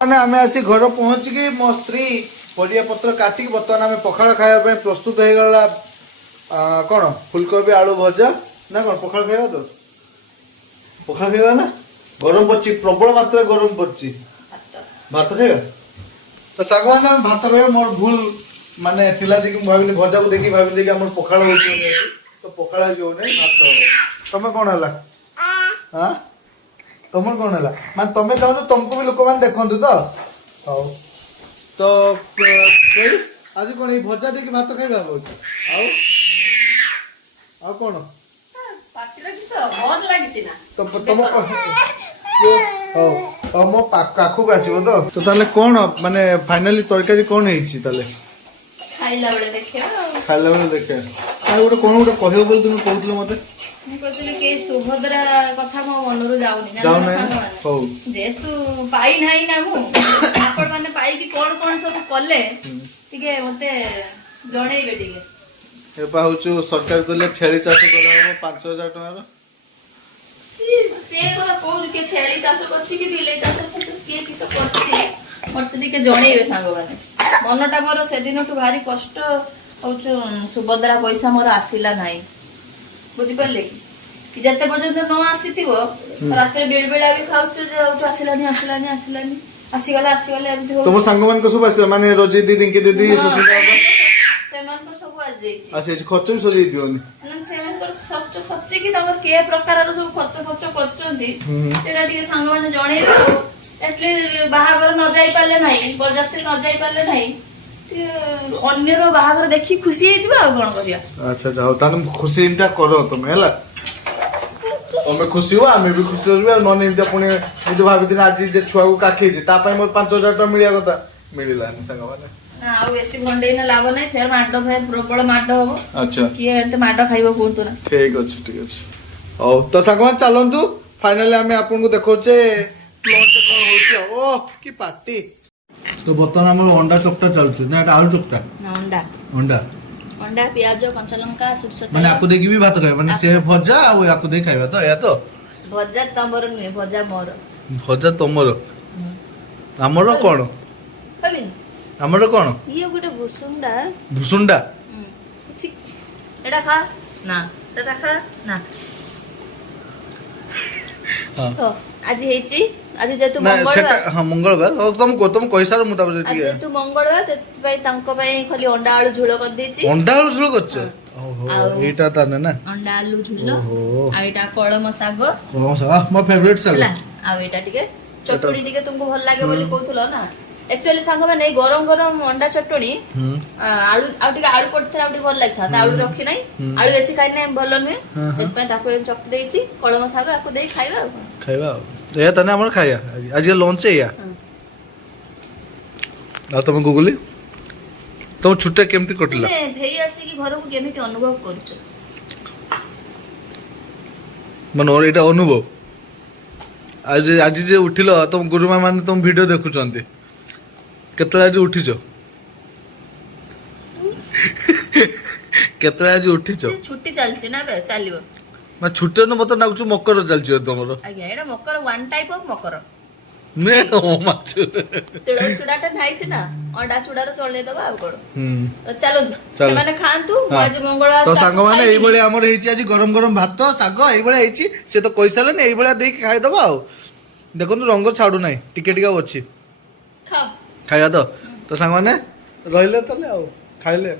मैंने आम आसी घर पहुँचिकी मो स्त्री परिया पत्र काटिक बर्तमान आम पखाड़ खाया प्रस्तुत हो गला। कौन फुलकोबी आलू भजा ना कौन पखाड़ खाइबा तो पखाड़ खाइबा ना गरम पड़ची प्रबल मात्रा गरम पड़ची भात खाइबा तो सागवान आम भात खाइबा मोर भूल माने थिला जे कि भाबिनी भजा को देखि भाबिनी कि हमर पखाड़ होची तो पखाड़ जो नै भात हो तमे कोन हला हां तमर कोन हला मान तमे जाउ तो तुमको भी लोक मान देखंतु तो हौ तो आज कोन ई भजा देखि भात खाइबा आउ आ कोन पाटिरा किस बहुत लागिछि ना तम तम काखु आसीबो तो ताले कोन माने फाइनली तरकारी कोन हेछि ताले खाइला बेले देखिया खाइला बेले देखिया आ गोटे कोन गोटे कहयो बोल तुम कहउतलो मते ମୁଁ କହିଥିଲି କି ସୁଭଦ୍ରା କଥା ମୋ ମନରୁ ଯାଉନି ହଉ ଯେହେତୁ ପାଇ ନାହିଁ ନା ମୁଁ ଆପଣ ମାନେ ପାଇକି କଣ କଣ ସବୁ କଲେ ଟିକେ ମତେ ଜଣେଇବେ ଟିକେ एपा होचु सरकार कहले छेली चाष कराबो 5000 टका रो से तो कोन के छेली चाष करछि कि बिले चाष के किस करछि मते ଟିକେ जणेइबे सांग माने मनटा मोर से दिनटु भारी कष्ट होचु सुभद्रा पैसा मोर आसिला नाही बुझि परले कि जते पर्यंत न आसीतिबो रात्रे बेल बेला भी खाउछु जे आसिलानी आसिलानी आसिलानी आसीगला एमति हो तुम संग मन को सब आसे माने रोजी दीदी के दीदी सुशीला सेमान को सब आ जाईछि आसे खर्च भी सजै दियोनी सेमान को खर्च खर्च कि तमर के प्रकार रो सब खर्च करचंदी तेरा ଟିକେ संग माने जणेइबे एटले बाहागर न जाई पाले नाही बरजास्ती न जाई पाले नाही अन्यर बाहागर देखि खुशी हे जिबा कोन करिया अच्छा जाओ तान खुशी इनटा करो तुम हैला तमे खुशी हो आमे भी खुशी होबे नने इनटा पुनी मु तो भाबिदिन आज जे छुआ को काखी जे ता पई मोर 5000 टका मिलिया कथा मिलिला नि संग माने ना आ बेसी भंडे न लाभ नै फेर माडो फेर प्रबल माडो हो अच्छा किए एते माडो खाइबो कोंतु ना ठीक अछि औ तो संगवान चलंतु फाइनली आमे आपन को देखोचे प्लॉट कोन होची ओ की पार्टी तो बर्तमान हमर अंडा चोक्टा चलछु ना एटा आलू चोक्टा अंडा अंडा अंडा प्याज कंचा लंका सरसो माने आकु देखि भी भात खाय माने से भजा आ आकु देखि खाइबा तो या तो भजा तमर नुए भजा मोर भजा तमरो हमरो कोन खाली हमरो कोन ये गुटे भुसुंडा भुसुंडा एटा खा ना एटा खा ना हां तो आज हेची आज जेतु ना मंगलवार सेटा हां मंगलवार तुम कैसार मु तापर आज जेतु मंगलवार तेत पई तांको पई खाली अंडा आलू झोल कर देची अंडा आलू झोल करछ ओहो एटा ताने ना अंडा आलू झोल ओहो आ एटा कळम साग कौन सा मो फेवरेट साग आ एटा टिके चटणी टिके तुमको भल लागे बोली कहथुलो ना एक्चुअली सांग माने गरम गरम अंडा चटणी आलू आ टिके आलू पडथे आ टिके भल लागथा त आलू रखी नै आलू बेसी खाइ नै भल नै सेत पई ताको चटणी देची कळम साग आको देई खाइबा या तने हमर खाया आज लंच है या आ तुम गुगली तुम छुट्टी केमती कटला भेई आसी कि घर को केमिति अनुभव करछ मन और एटा अनुभव आज आज जे उठिलो तुम गुरुमा माने तुम वीडियो देखुचंती केतला आज उठिचो केतला आज उठिचो छुट्टी चलछि ना बे चलिबो ना छुट्टी न मत नागुचु मकर चलछि तमरो आज्ञा एटा मकर वन टाइप ऑफ मकर ने ओ माछु तेड़ चुडाटा नाइस ना अंडा चुडार चले दबा आ कोड चलो से माने खांतु आज मंगलवार तो संग माने एई बळे हमर हेची आज गरम गरम भात साग एई बळे हेची से तो कइसाले ने एई बळे देई खाइ दबा आ देखो रंग छाडू नाही टिके टिका अछि खा खाया तो संग माने रहिले तले आ खाइले